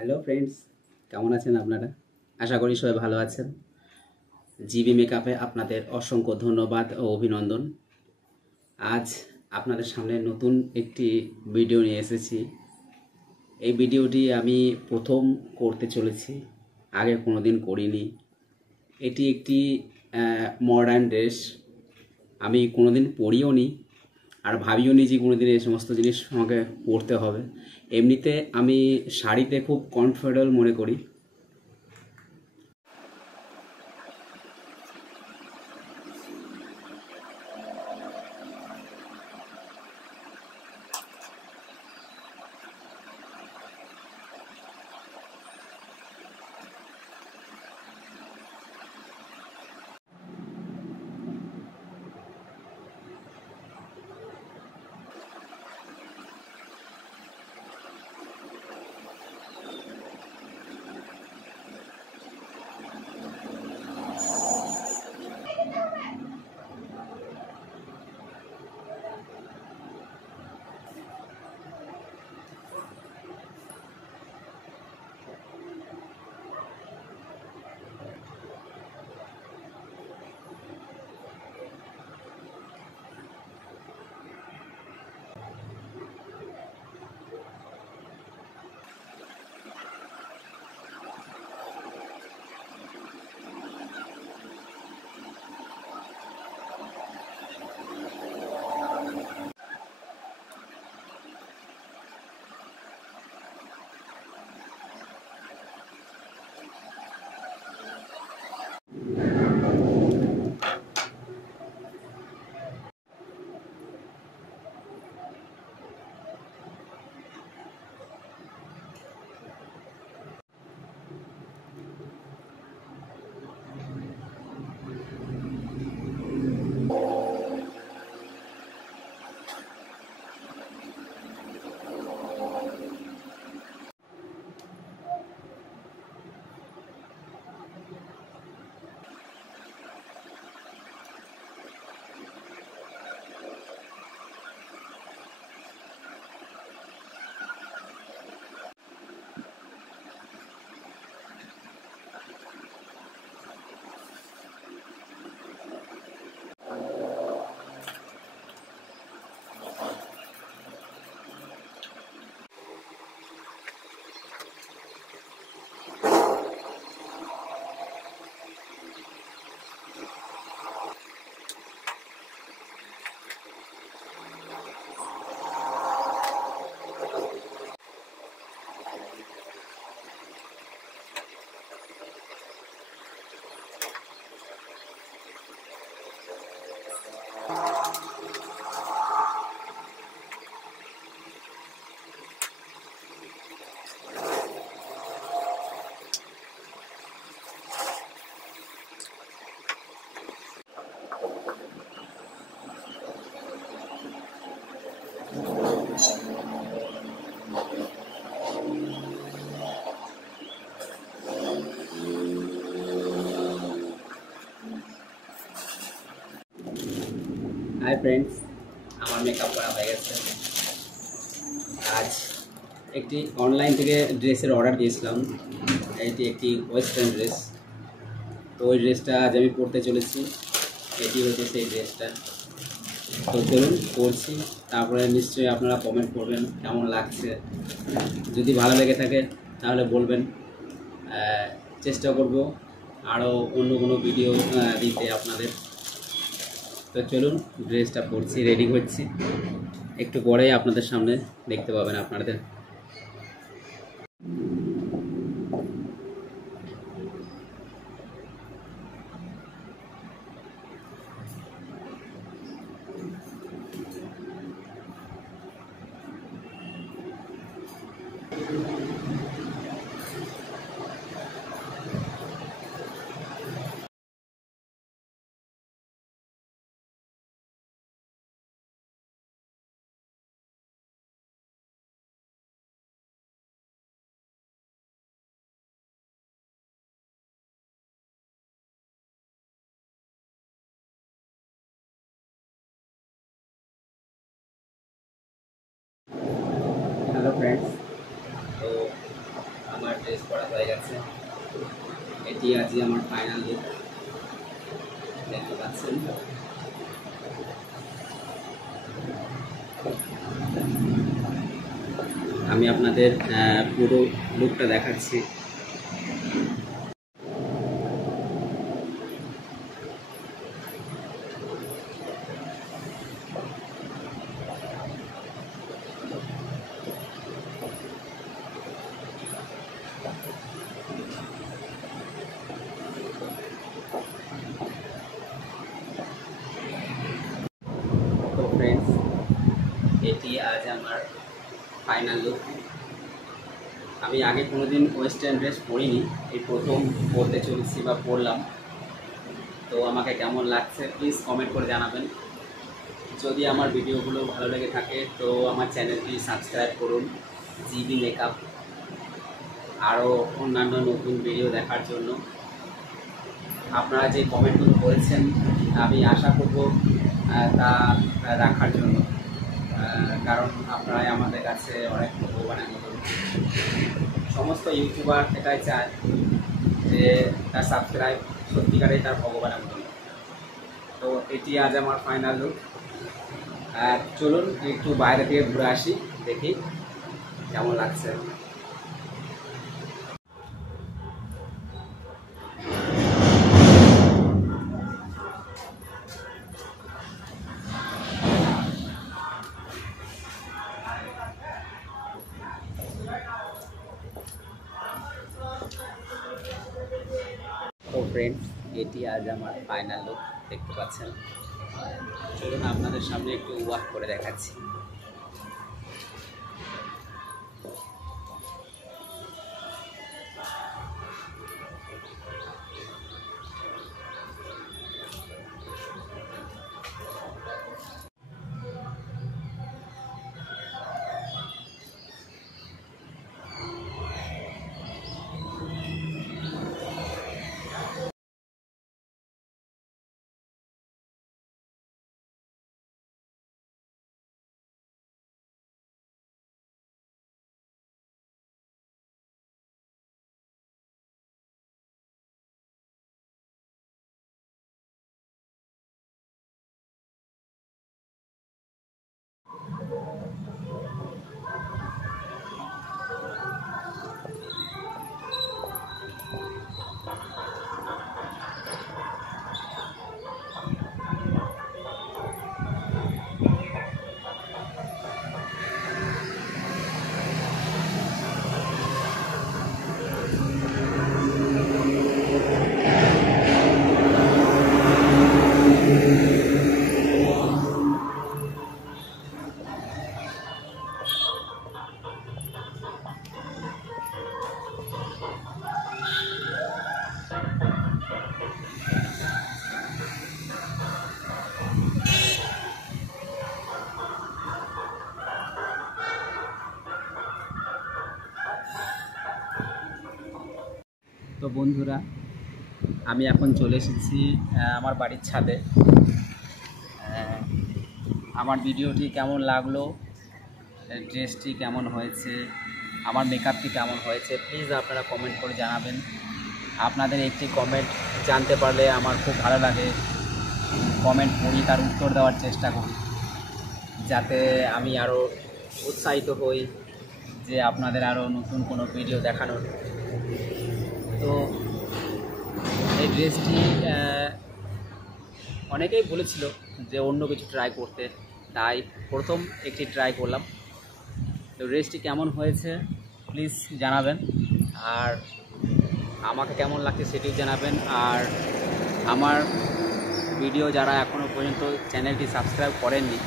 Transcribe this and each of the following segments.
Hello friends, কেমন আছেন আপনারা? আশা করি সবাই ভালো আছেন। জিবি মেকআপে আপনাদের অসংখ্য ধন্যবাদ ও অভিনন্দন। আজ আপনাদের সামনে নতুন একটি ভিডিও নিয়ে এসেছি। এই ভিডিওটি আমি প্রথম করতে চলেছি, আগে কোনোদিন করিনি। এটি একটি মডার্ন ড্রেস। আমি কোনোদিন পরিও নি, আর ভাবিও নি যে কোনোদিন এই সমস্ত জিনিস আমাকে পরতে হবে। এমনিতে আমি শাড়িতে খুব কমফোর্টেবল মনে করি। হাই ফ্রেন্ডস, আমার মেকআপ করা হয়ে গেছে। আজ একটি অনলাইন থেকে ড্রেসের অর্ডার দিয়েছিলাম। এটি একটি ওয়েস্টার্ন ড্রেস। তো ওই ড্রেসটা আজ আমি পরতে চলেছি। এটি হচ্ছে সেই ড্রেসটা। তো চলুন পরছি, তারপরে নিশ্চয়ই আপনারা কমেন্ট করবেন কেমন লাগছে। যদি ভালো লেগে থাকে তাহলে বলবেন। চেষ্টা করব আরও অন্য কোনো ভিডিও দিতে আপনাদের। তো চলুন, ড্রেসটা পরছি, রেডি হচ্ছি। একটু পরেই আপনাদের সামনে দেখতে পাবেন আপনাদের। হ্যালো ফ্রেন্ডস, তো আমার ড্রেস পরা হয়ে গেছে। এটি আজকে আমার ফাইনাল লুক, দেখতে পাচ্ছেন। আমি আপনাদের পুরো লুকটা দেখাচ্ছি। তো ফ্রেন্ডস, এটি আজ আমার ফাইনাল লুক। আমি আগে কোনোদিন ওয়েস্টার্ন ড্রেস পরিনি, এই প্রথম পরতে চলেছি বা পরলাম। তো আমাকে কেমন লাগছে প্লিজ কমেন্ট করে জানাবেন। যদি আমার ভিডিওগুলো ভালো লেগে থাকে তো আমার চ্যানেলটি সাবস্ক্রাইব করুন, জিবি মেকআপ। আরও অন্যান্য নতুন ভিডিও দেখার জন্য আপনারা যে কমেন্টগুলো করেছেন আমি আশা করব তা রাখার জন্য, কারণ আপনারাই আমাদের কাছে অনেক ভগবানের মতন। সমস্ত ইউটিউবার এটাই চায় যে তার সাবস্ক্রাইব সত্যিকারেই তার ভগবানের মতন। তো এটি আজ আমার ফাইনাল লুক। চলুন একটু বাইরে থেকে ঘুরে আসি, দেখি কেমন লাগছে। তো ফ্রেন্ডস, এটি আজ আমার ফাইনাল লুক, দেখতে পাচ্ছেন। চলুন আপনাদের সামনে একটু ওয়াক করে দেখাচ্ছি। তো বন্ধুরা, আমি এখন চলে এসেছি আমার বাড়ির ছাদে। আমার ভিডিওটি কেমন লাগলো, ড্রেসটি কেমন হয়েছে, আমার মেকআপটি কেমন হয়েছে প্লিজ আপনারা কমেন্ট করে জানাবেন। আপনাদের একটি কমেন্ট জানতে পারলে আমার খুব ভালো লাগে। কমেন্ট পড়ি, তার উত্তর দেওয়ার চেষ্টা করি, যাতে আমি আরও উৎসাহিত হই যে আপনাদের আরও নতুন কোনো ভিডিও দেখানোর। তো এই ড্রেসটি অনেকেই বলেছিল যে অন্য কিছু ট্রাই করতে, তাই প্রথম একটি ট্রাই করলাম। তো ড্রেসটি কেমন হয়েছে প্লিজ জানাবেন, আর আমাকে কেমন লাগছে সেটিও জানাবেন। আর আমার ভিডিও যারা এখনও পর্যন্ত চ্যানেলটি সাবস্ক্রাইব করেননি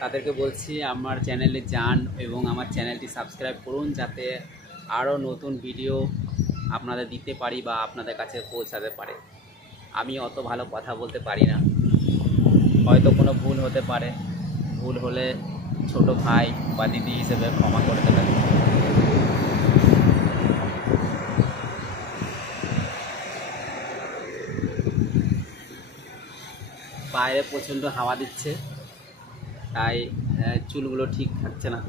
তাদেরকে বলছি আমার চ্যানেলে যান এবং আমার চ্যানেলটি সাবস্ক্রাইব করুন, যাতে আরও নতুন ভিডিও আপনাদের দিতে পারি বা আপনাদের কাছে পৌঁছাতে পারে। আমি অত ভালো কথা বলতে পারি না, হয়তো কোনো ভুল হতে পারে, ভুল হলে ছোট ভাই বা দিদি হিসেবে ক্ষমা করে দেবেন। বাইরে প্রচণ্ড হাওয়া দিচ্ছে, তাই চুলগুলো ঠিক থাকছে না।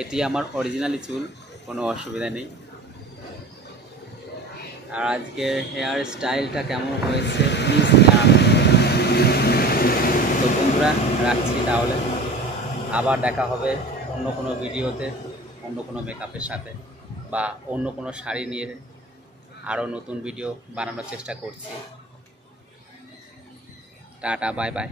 এটি আমার অরিজিনালি চুল, কোনো অসুবিধা নেই। আর আজকের হেয়ার স্টাইলটা কেমন হয়েছে প্লিজ জানাবেন। তো বন্ধুরা রাখছি তাহলে, আবার দেখা হবে অন্য কোনো ভিডিওতে, অন্য কোনো মেকআপের সাথে, বা অন্য কোনো শাড়ি নিয়ে আরও নতুন ভিডিও বানানোর চেষ্টা করছি। Tata, bye bye.